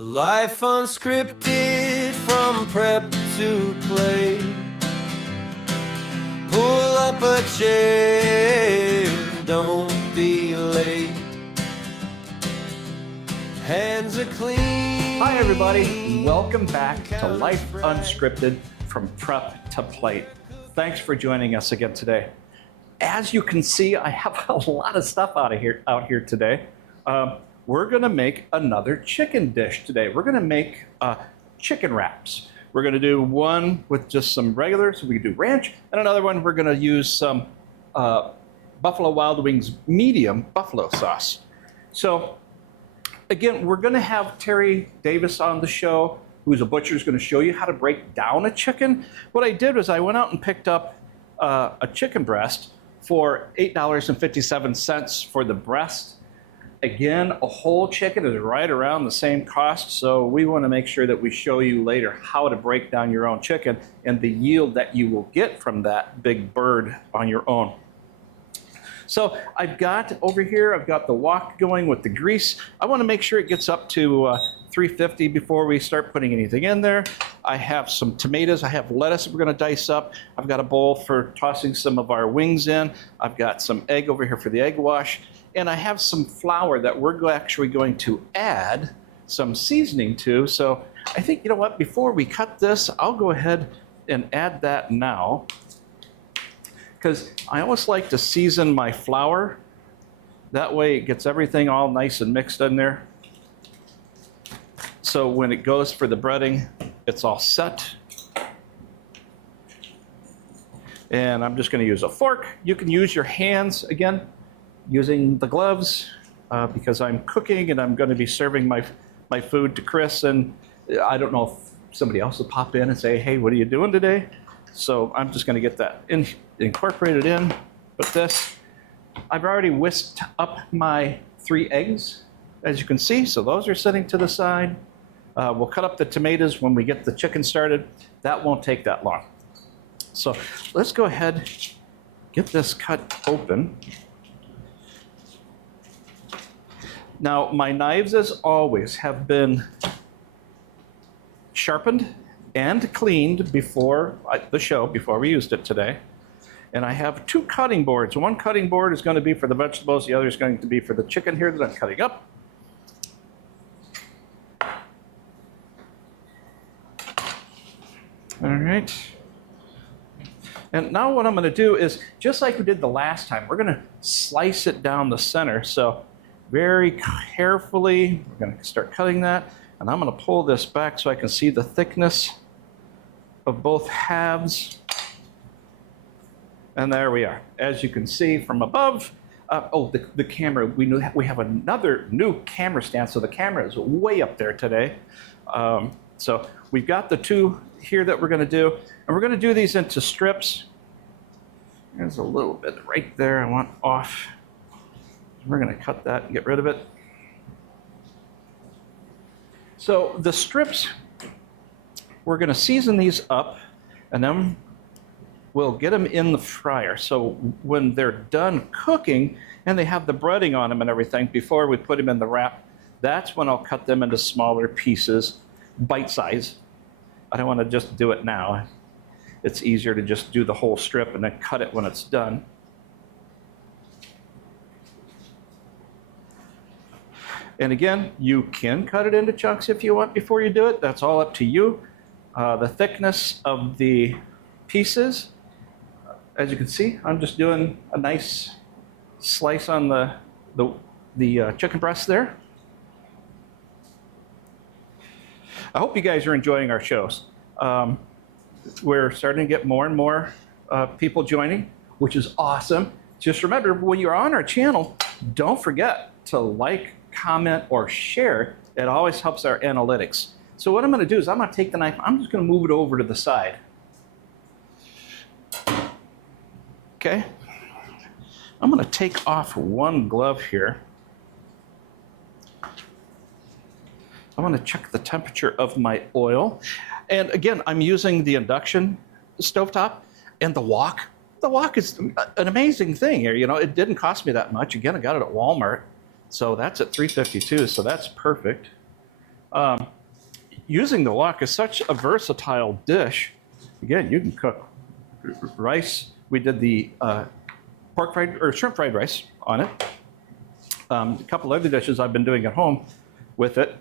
Life unscripted from prep to play. Pull up a chair, don't be late. Hands are clean. Hi everybody, welcome back to Life Unscripted from Prep to Plate. Thanks for joining us again today. As you can see, I have a lot of stuff out here today. We're gonna make another chicken dish today. We're gonna make chicken wraps. We're gonna do one with just some regular, so we can do ranch, and another one we're gonna use some Buffalo Wild Wings medium buffalo sauce. So again, we're gonna have Terry Davis on the show, who's a butcher, is gonna show you how to break down a chicken. What I did was I went out and picked up a chicken breast for $8.57 for the breast. Again, a whole chicken is right around the same cost, so we want to make sure that we show you later how to break down your own chicken and the yield that you will get from that big bird on your own. So I've got over here, I've got the wok going with the grease. I want to make sure it gets up to 350 before we start putting anything in there. I have some tomatoes, I have lettuce we're going to dice up. I've got a bowl for tossing some of our wings in. I've got some egg over here for the egg wash. And I have some flour that we're actually going to add some seasoning to. So I think, you know what, before we cut this, I'll go ahead and add that now, because I always like to season my flour. That way it gets everything all nice and mixed in there. So when it goes for the breading, it's all set. And I'm just going to use a fork. You can use your hands again, using the gloves, because I'm cooking and I'm going to be serving my food to Chris. And I don't know if somebody else will pop in and say, hey, what are you doing today? So I'm just going to get that incorporated in with this. I've already whisked up my 3 eggs, as you can see. So those are sitting to the side. We'll cut up the tomatoes when we get the chicken started. That won't take that long. So let's go ahead, get this cut open. Now, my knives, as always, have been sharpened and cleaned before the show, before we used it today. And I have 2 cutting boards. One cutting board is going to be for the vegetables. The other is going to be for the chicken here that I'm cutting up. All right. And now what I'm going to do is, just like we did the last time, we're going to slice it down the center. So very carefully, we're going to start cutting that, and I'm going to pull this back so I can see the thickness of both halves. And there we are. As you can see from above, the camera, we have another new camera stand, so the camera is way up there today. So we've got the 2 here that we're going to do, and we're going to do these into strips. There's a little bit right there I want off. We're going to cut that and get rid of it. So the strips, we're going to season these up, and then we'll get them in the fryer. So when they're done cooking and they have the breading on them and everything, before we put them in the wrap, that's when I'll cut them into smaller pieces, bite size. I don't want to just do it now. It's easier to just do the whole strip and then cut it when it's done. And again, you can cut it into chunks if you want before you do it. That's all up to you. The thickness of the pieces, as you can see, I'm just doing a nice slice on the chicken breast there. I hope you guys are enjoying our shows. We're starting to get more and more people joining, which is awesome. Just remember, when you're on our channel, don't forget to like, comment, or share. It always helps our analytics. So what I'm going to do is I'm going to take the knife, I'm just going to move it over to the side. Okay. I'm going to take off one glove here. I want to check the temperature of my oil. And again, I'm using the induction stovetop and the wok. The wok is an amazing thing here. You know, it didn't cost me that much. Again, I got it at Walmart. So that's at $3.52, so that's perfect. Using the wok is such a versatile dish. Again, you can cook rice. We did the pork fried or shrimp fried rice on it. A couple other dishes I've been doing at home with it.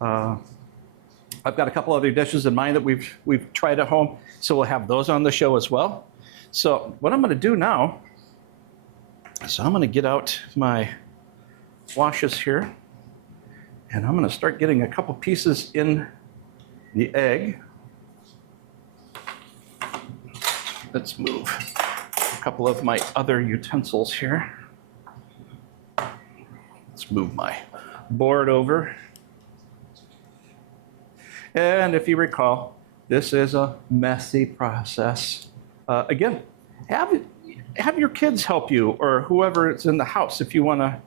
I've got a couple other dishes in mind that we've tried at home, so we'll have those on the show as well. So what I'm going to do now is I'm going to get out my washes here, and I'm going to start getting a couple pieces in the egg. Let's move a couple of my other utensils here. Let's move my board over. And if you recall, this is a messy process. Again, have your kids help you, or whoever is in the house, if you want to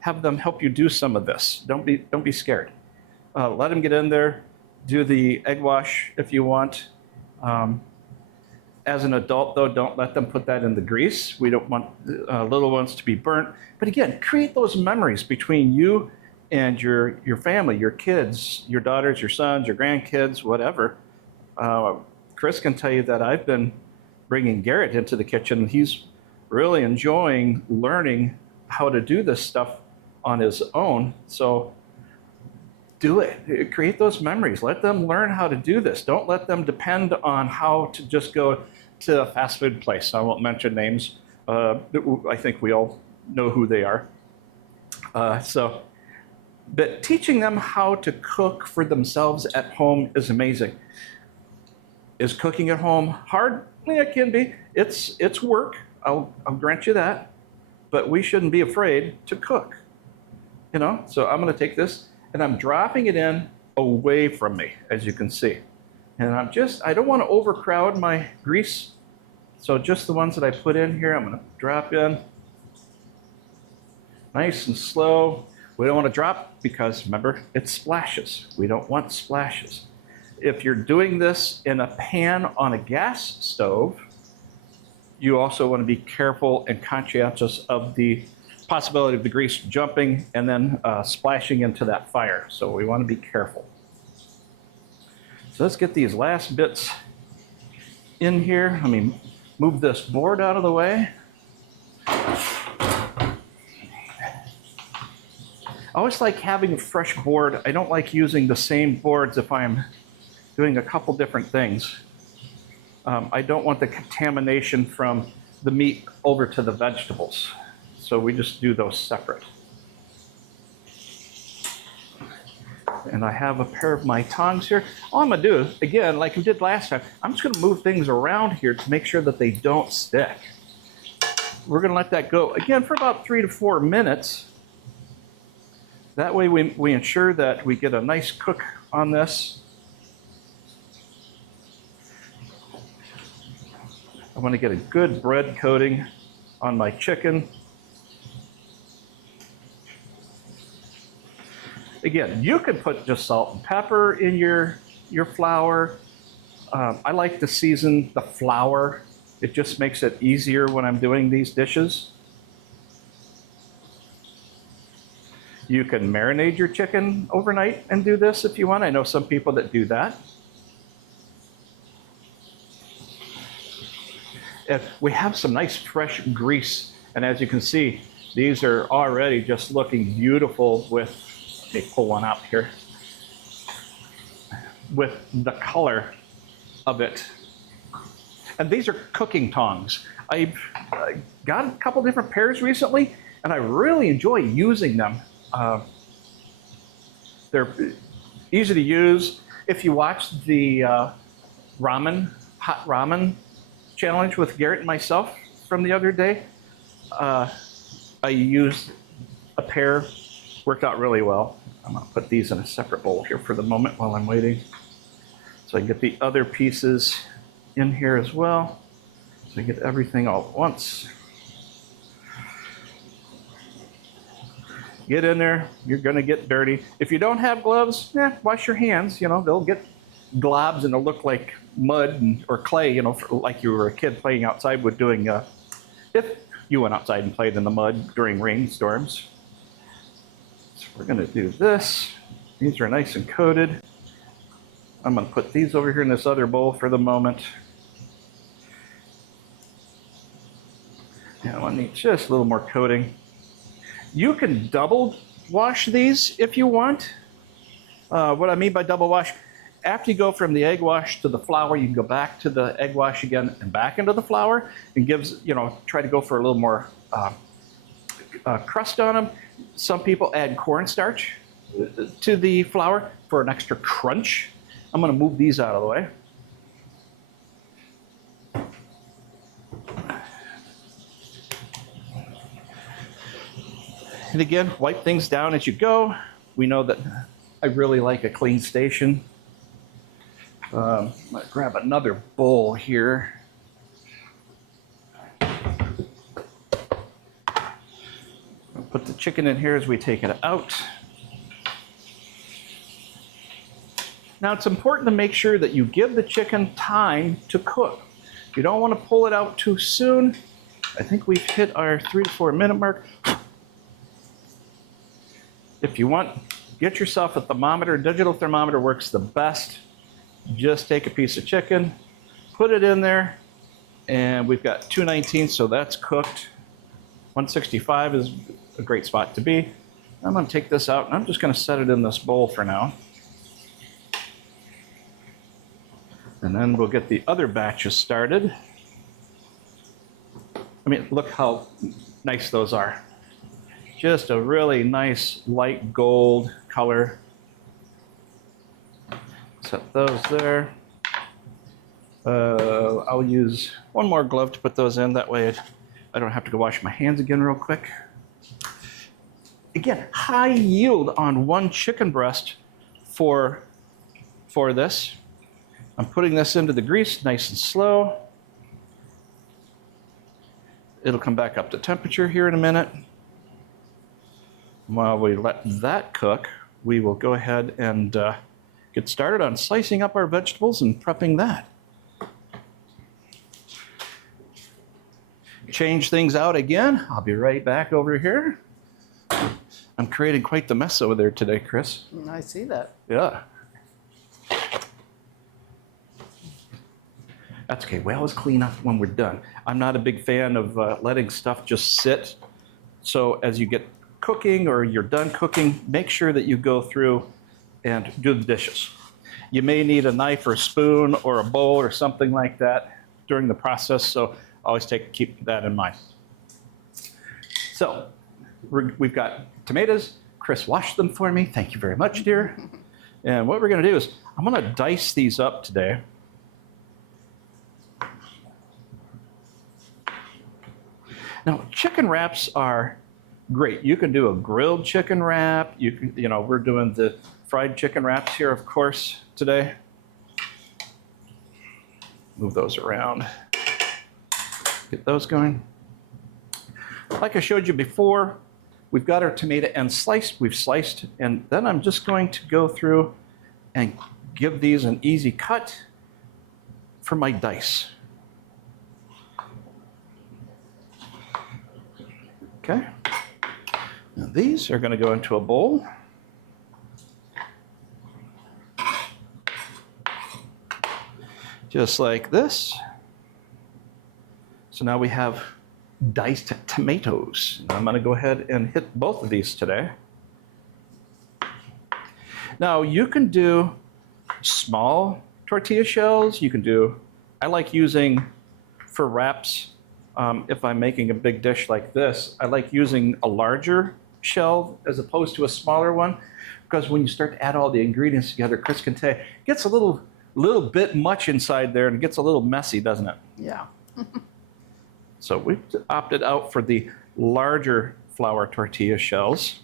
have them help you do some of this. Don't be scared. Let them get in there, do the egg wash if you want. As an adult, though, don't let them put that in the grease. We don't want little ones to be burnt. But again, create those memories between you and your family, your kids, your daughters, your sons, your grandkids, whatever. Chris can tell you that I've been bringing Garrett into the kitchen. He's really enjoying learning how to do this stuff on his own. So do it. Create those memories. Let them learn how to do this. Don't let them depend on how to just go to a fast food place. I won't mention names. I think we all know who they are. But teaching them how to cook for themselves at home is amazing. Is cooking at home hard? Yeah, it can be. It's work. I'll grant you that. But we shouldn't be afraid to cook. So I'm going to take this and I'm dropping it in away from me, as you can see. And I don't want to overcrowd my grease. So just the ones that I put in here, I'm going to drop in nice and slow. We don't want to drop because, remember, it splashes. We don't want splashes. If you're doing this in a pan on a gas stove, you also want to be careful and conscientious of the possibility of the grease jumping and then splashing into that fire. So we want to be careful. So let's get these last bits in here. Let me move this board out of the way. I always like having a fresh board. I don't like using the same boards if I'm doing a couple different things. I don't want the contamination from the meat over to the vegetables. So we just do those separate. And I have a pair of my tongs here. All I'm gonna do, again, like we did last time, I'm just gonna move things around here to make sure that they don't stick. We're gonna let that go, again, for about 3 to 4 minutes. That way we ensure that we get a nice cook on this. I want to get a good bread coating on my chicken. Again, you could put just salt and pepper in your flour. I like to season the flour. It just makes it easier when I'm doing these dishes. You can marinate your chicken overnight and do this if you want. I know some people that do that. If we have some nice fresh grease, and as you can see, these are already just looking beautiful with, let me pull one out here, with the color of it. And these are cooking tongs. I've got a couple different pairs recently, and I really enjoy using them. They're easy to use. If you watch the hot ramen challenge with Garrett and myself from the other day, I used a pair, worked out really well. I'm gonna put these in a separate bowl here for the moment while I'm waiting. So I get the other pieces in here as well. So I get everything all at once. Get in there, you're gonna get dirty. If you don't have gloves, wash your hands, they'll get globs and it'll look like mud or clay, like you were a kid playing outside with doing, if you went outside and played in the mud during rainstorms. So we're gonna do this These are nice and coated. I'm going to put these over here in this other bowl for the moment. And I need just a little more coating. You can double wash these if you want. What I mean by double wash, after you go from the egg wash to the flour, you can go back to the egg wash again and back into the flour, and gives, try to go for a little more crust on them. Some people add cornstarch to the flour for an extra crunch. I'm going to move these out of the way. And again, wipe things down as you go. We know that I really like a clean station. I'm going to grab another bowl here. I'll put the chicken in here as we take it out. Now it's important to make sure that you give the chicken time to cook. You don't want to pull it out too soon. I think we've hit our 3 to 4 minute mark. If you want, get yourself a thermometer. Digital thermometer works the best. Just take a piece of chicken, put it in there, and we've got 219, so that's cooked. 165 is a great spot to be. I'm going to take this out, and I'm just going to set it in this bowl for now. And then we'll get the other batches started. I mean, look how nice those are. Just a really nice light gold color. Set those there. I'll use one more glove to put those in. That way I don't have to go wash my hands again real quick. Again, high yield on one chicken breast for this. I'm putting this into the grease nice and slow. It'll come back up to temperature here in a minute. While we let that cook, we will go ahead and get started on slicing up our vegetables and prepping that. Change things out again. I'll be right back over here. I'm creating quite the mess over there today, Chris. I see that. Yeah. That's okay. We always clean up when we're done. I'm not a big fan of letting stuff just sit. So as you get cooking or you're done cooking, make sure that you go through and do the dishes. You may need a knife or a spoon or a bowl or something like that during the process, so always keep that in mind. So we've got tomatoes. Chris washed them for me. Thank you very much, dear. And what we're going to do is I'm going to dice these up today. Now, chicken wraps are great. You can do a grilled chicken wrap. We're doing the fried chicken wraps here, of course, today. Move those around. Get those going. Like I showed you before, we've got our tomato ends sliced. We've sliced, and then I'm just going to go through and give these an easy cut for my dice. Okay. Now these are going to go into a bowl. Just like this. So now we have diced tomatoes. And I'm going to go ahead and hit both of these today. Now you can do small tortilla shells. I like using for wraps. If I'm making a big dish like this, I like using a larger shell as opposed to a smaller one, because when you start to add all the ingredients together, Chris can tell you, it gets a little bit much inside there and it gets a little messy, doesn't it? Yeah. So we opted out for the larger flour tortilla shells.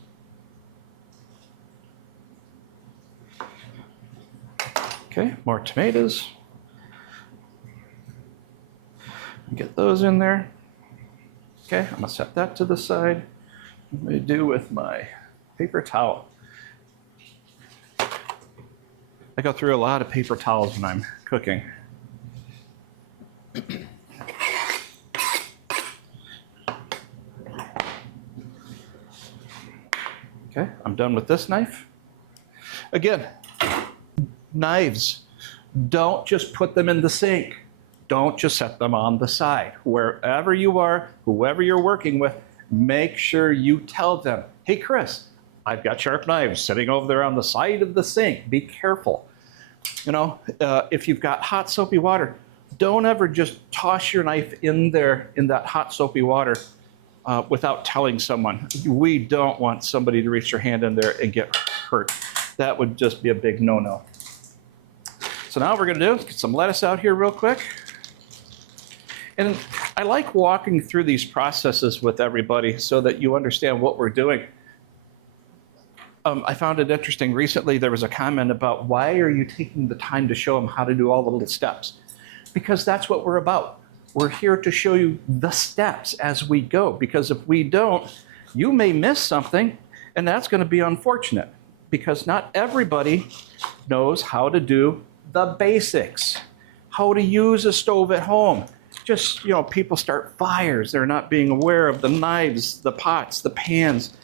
Okay, more tomatoes. Get those in there. Okay, I'm gonna set that to the side. What do I do with my paper towel? I go through a lot of paper towels when I'm cooking. Okay, I'm done with this knife. Again, knives, don't just put them in the sink. Don't just set them on the side. Wherever you are, whoever you're working with, make sure you tell them, hey, Chris, I've got sharp knives sitting over there on the side of the sink. Be careful. You know, if you've got hot soapy water, don't ever just toss your knife in there in that hot soapy water without telling someone. We don't want somebody to reach their hand in there and get hurt. That would just be a big no-no. So now what we're going to do is get some lettuce out here real quick. And I like walking through these processes with everybody so that you understand what we're doing. I found it interesting. Recently, there was a comment about why are you taking the time to show them how to do all the little steps? Because that's what we're about. We're here to show you the steps as we go. Because if we don't, you may miss something, and that's going to be unfortunate. Because not everybody knows how to do the basics. How to use a stove at home. Just, you know, people start fires. They're not being aware of the knives, the pots, the pans.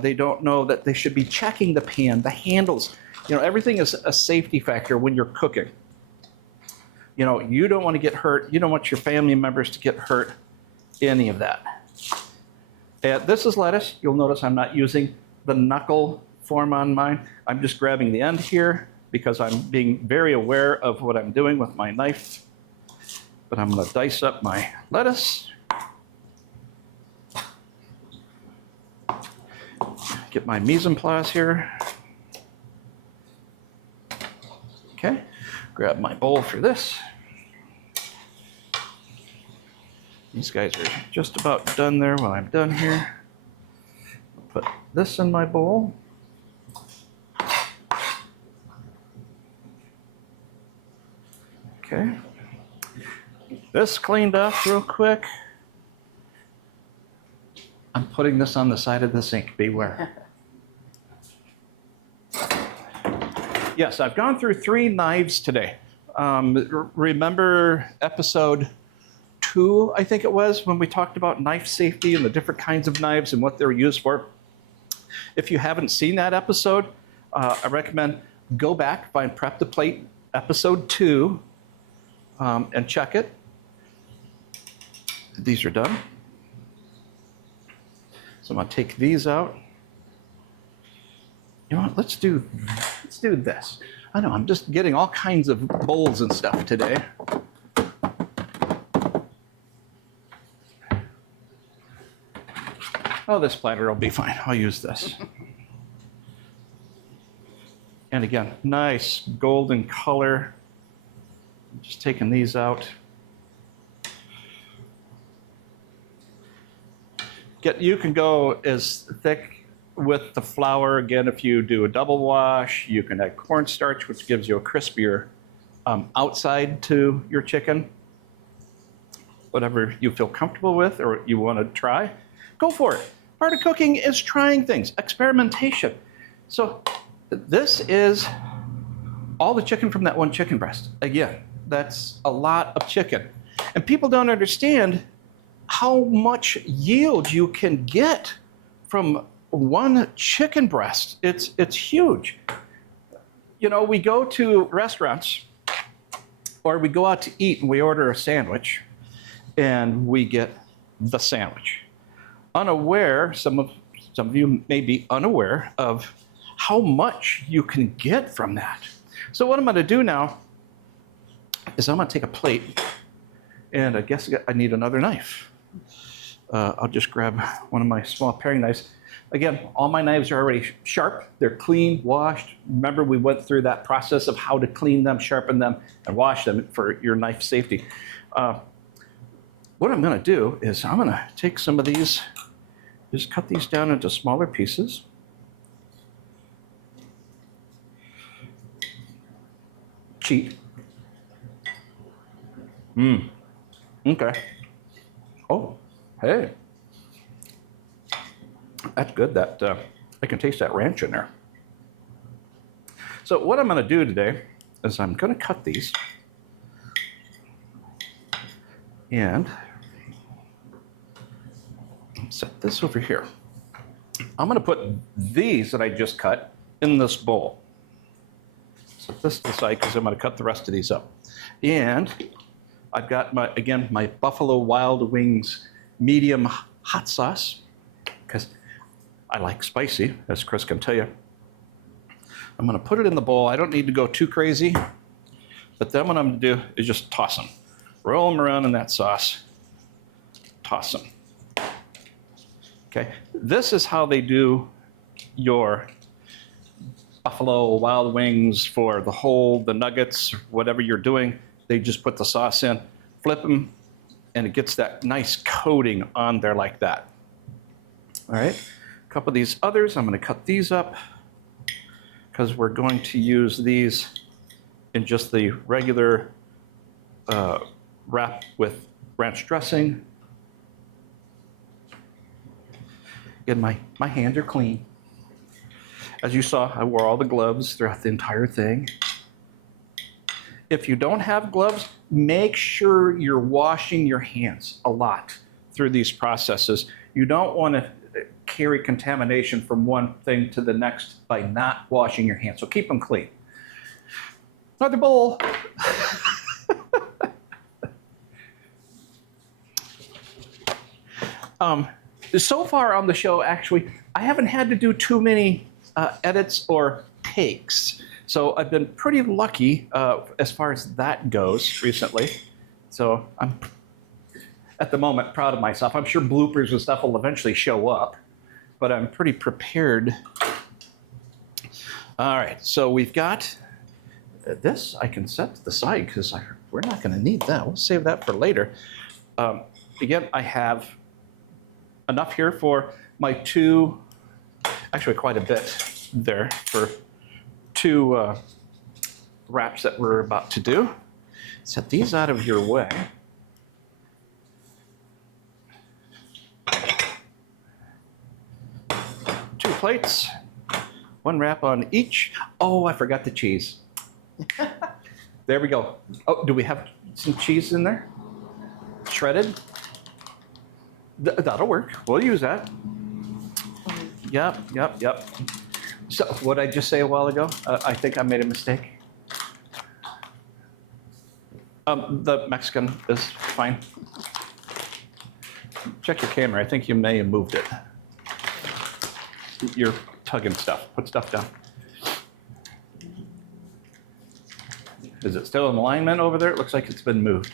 They don't know that they should be checking the pan, the handles. You know, everything is a safety factor when you're cooking. You know, you don't want to get hurt. You don't want your family members to get hurt. Any of that. And this is lettuce. You'll notice I'm not using the knuckle form on mine. I'm just grabbing the end here because I'm being very aware of what I'm doing with my knife. But I'm going to dice up my lettuce. Get my mise en place here. Okay, grab my bowl for this. These guys are just about done there when I'm done here. I'll put this in my bowl. Okay. This cleaned up real quick. I'm putting this on the side of the sink, beware. Yes, I've gone through 3 knives today. Remember episode 2, I think it was, when we talked about knife safety and the different kinds of knives and what they're used for? If you haven't seen that episode, I recommend go back, find Prep to Plate episode 2, and check it. These are done. So I'm going to take these out. You know what? Let's do this. I know I'm just getting all kinds of bowls and stuff today. Oh, this platter will be fine. I'll use this. And again, nice golden color. I'm just taking these out. You can go as thick with the flour. Again, if you do a double wash, you can add cornstarch, which gives you a crispier outside to your chicken. Whatever you feel comfortable with or you want to try, go for it. Part of cooking is trying things, experimentation. So this is all the chicken from that one chicken breast. Again, that's a lot of chicken. And people don't understand how much yield you can get from one chicken breast. It's huge. You know, we go to restaurants or we go out to eat and we order a sandwich and we get the sandwich. Unaware, some of you may be unaware of how much you can get from that. So what I'm going to do now is I'm going to take a plate, and I guess I need another knife. I'll just grab one of my small paring knives. Again, all my knives are already sharp. They're clean, washed. Remember, we went through that process of how to clean them, sharpen them, and wash them for your knife safety. What I'm going to do is I'm going to take some of these, just cut these down into smaller pieces. Cheat. Okay. Oh, hey. That's good. That I can taste that ranch in there. So what I'm going to do today is I'm going to cut these and set this over here. I'm going to put these that I just cut in this bowl. set this to the side because I'm going to cut the rest of these up. And I've got my Buffalo Wild Wings medium hot sauce because I like spicy, as Chris can tell you. I'm going to put it in the bowl. I don't need to go too crazy, but then what I'm going to do is just toss them. Roll them around in that sauce. Toss them. Okay, this is how they do your Buffalo Wild Wings for the nuggets, whatever you're doing. They just put the sauce in, flip them, and it gets that nice coating on there like that. All right, a couple of these others, I'm going to cut these up because we're going to use these in just the regular wrap with ranch dressing. And my hands are clean. As you saw, I wore all the gloves throughout the entire thing. If you don't have gloves, make sure you're washing your hands a lot through these processes. You don't want to carry contamination from one thing to the next by not washing your hands. So keep them clean. Another bowl. So far on the show, actually, I haven't had to do too many edits or takes. So I've been pretty lucky as far as that goes recently. So I'm, at the moment, proud of myself. I'm sure bloopers and stuff will eventually show up, but I'm pretty prepared. All right, so we've got this I can set to the side because we're not going to need that. We'll save that for later. Again, I have enough here for my two, actually quite a bit there for two wraps that we're about to do. Set these out of your way. Two plates, one wrap on each. Oh, I forgot the cheese. There we go. Oh, do we have some cheese in there? Shredded? That'll work. We'll use that. Yep. So what did I just say a while ago? I think I made a mistake. The Mexican is fine. Check your camera. I think you may have moved it. You're tugging stuff. Put stuff down. Is it still in alignment over there? It looks like it's been moved.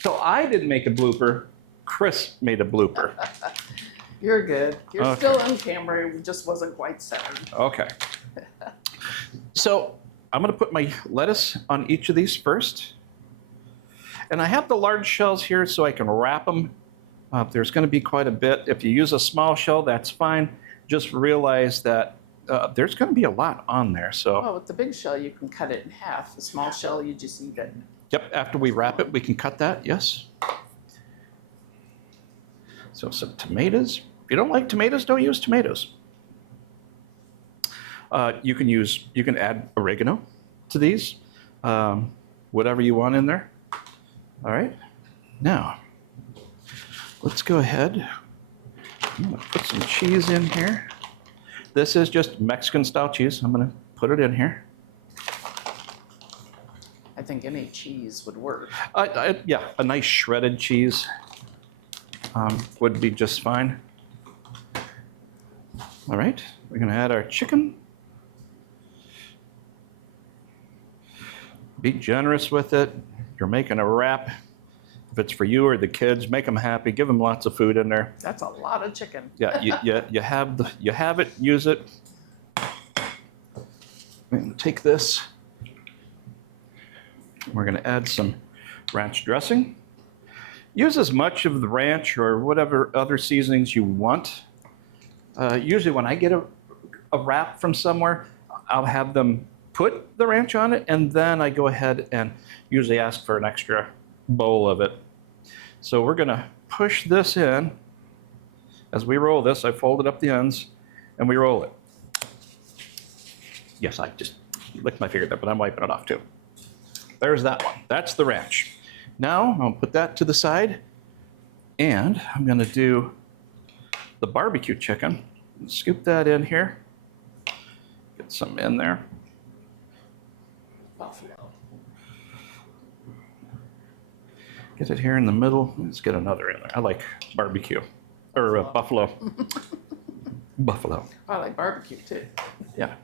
So I didn't make a blooper. Chris made a blooper. You're good. You're Okay. still on camera. It just wasn't quite centered. Okay. So I'm going to put my lettuce on each of these first. And I have the large shells here so I can wrap them. There's going to be quite a bit. If you use a small shell, that's fine. Just realize that there's going to be a lot on there. So. Well, with the big shell, you can cut it in half. The small shell, you just eat it. Yep, after we wrap it, we can cut that, yes. So some tomatoes. If you don't like tomatoes, don't use tomatoes. You can add oregano to these, whatever you want in there. All right, now let's go ahead. I'm gonna put some cheese in here. This is just Mexican style cheese. I'm gonna put it in here. I think any cheese would work. Yeah, a nice shredded cheese would be just fine. All right, we're gonna add our chicken. Be generous with it. You're making a wrap. If it's for you or the kids, make them happy. Give them lots of food in there. That's a lot of chicken. Yeah, you have it. Use it. I'm gonna take this. We're gonna add some ranch dressing. Use as much of the ranch or whatever other seasonings you want. Usually when I get a wrap from somewhere, I'll have them put the ranch on it, and then I go ahead and usually ask for an extra bowl of it. So we're gonna push this in. As we roll this, I folded up the ends, and we roll it. Yes, I just licked my finger there, but I'm wiping it off too. There's that one. That's the ranch. Now, I'll put that to the side, and I'm gonna do the barbecue chicken. Scoop that in here. Get some in there. buffalo. Get it here in the middle. Let's get another in there. I like barbecue or buffalo. Buffalo. I like barbecue too. Yeah.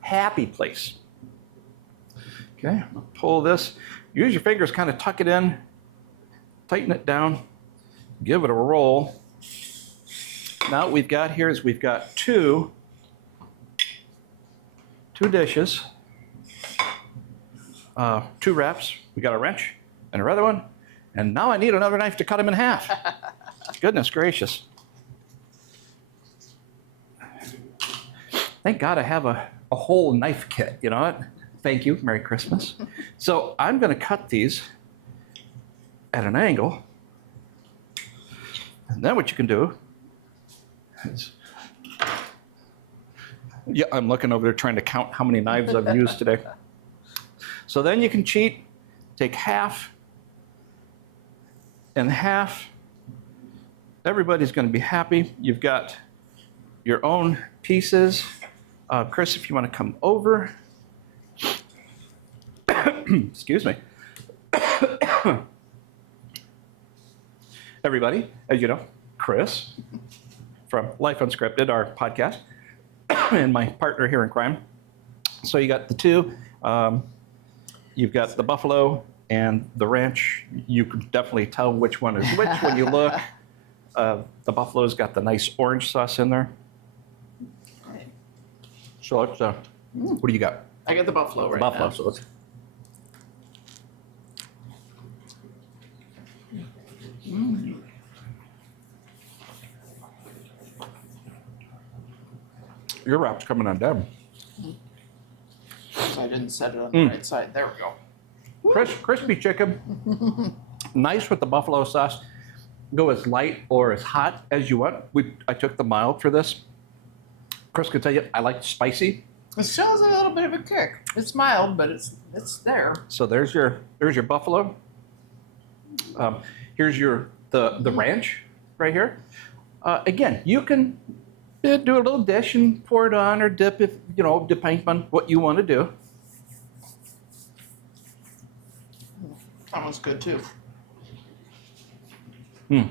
Happy place. Okay, I'll pull this. Use your fingers, kind of tuck it in, tighten it down, give it a roll. Now what we've got here is we've got two dishes, two wraps. We got a wrench and another one, and now I need another knife to cut them in half. Goodness gracious. Thank God I have a whole knife kit, you know what? Thank you, Merry Christmas. So I'm gonna cut these at an angle. And then what you can do is, yeah, I'm looking over there trying to count how many knives I've used today. So then you can cheat, take half and half. Everybody's gonna be happy. You've got your own pieces. Chris, if you want to come over. Excuse me. Everybody, as you know, Chris from Life Unscripted, our podcast, and my partner here in crime. So you got the two. You've got the buffalo and the ranch. You can definitely tell which one is which when you look. The buffalo's got the nice orange sauce in there. So let's, what do you got? I got the buffalo right Buffalo. now. So let's. Your wrap's coming undone. So I didn't set it on the right side. There we go. Crispy chicken. Nice with the buffalo sauce. Go as light or as hot as you want. I took the mild for this. Chris can tell you, I like spicy. It still has a little bit of a kick. It's mild, but it's there. So there's your buffalo. Here's the ranch right here. Again, you can do a little dish and pour it on or dip if, you know, depending on what you want to do. That one's good too. Now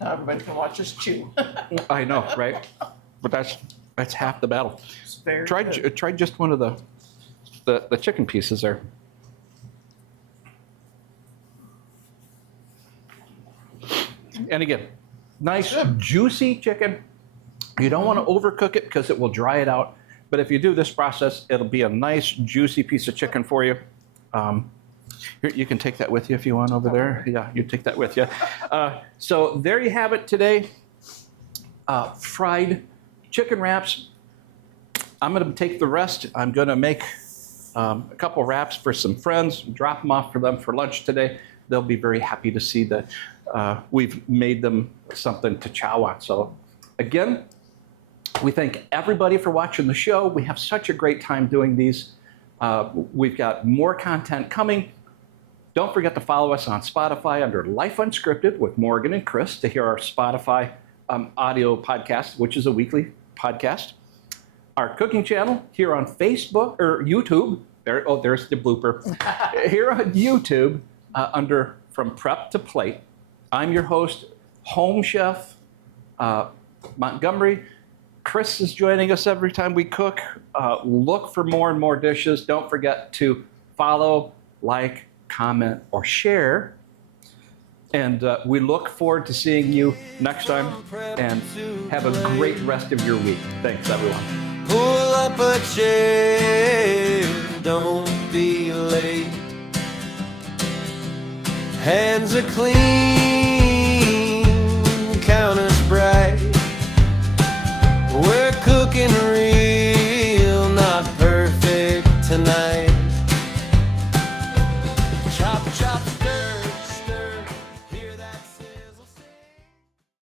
everybody can watch us chew. I know, right? But that's half the battle. It's very Try good. just one of the chicken pieces there. And again, nice juicy chicken. You don't want to overcook it because it will dry it out. But if you do this process, it'll be a nice juicy piece of chicken for you. Here, you can take that with you if you want over there. Yeah, you take that with you. So there you have it today. Fried chicken wraps. I'm going to take the rest. I'm going to make a couple wraps for some friends, drop them off for them for lunch today. They'll be very happy to see that we've made them something to chow on. So again, we thank everybody for watching the show. We have such a great time doing these. We've got more content coming. Don't forget to follow us on Spotify under Life Unscripted with Morgan and Chris to hear our Spotify audio podcast, which is a weekly podcast. Our cooking channel here on Facebook or YouTube. There's the blooper. Here on YouTube under From Prep to Plate. I'm your host, Home Chef Montgomery. Chris is joining us every time we cook. Look for more and more dishes. Don't forget to follow, like, comment, or share. And we look forward to seeing you next time. And have a great rest of your week. Thanks, everyone. Pull up a chair, don't be late. Hands are clean, counters bright. We're cooking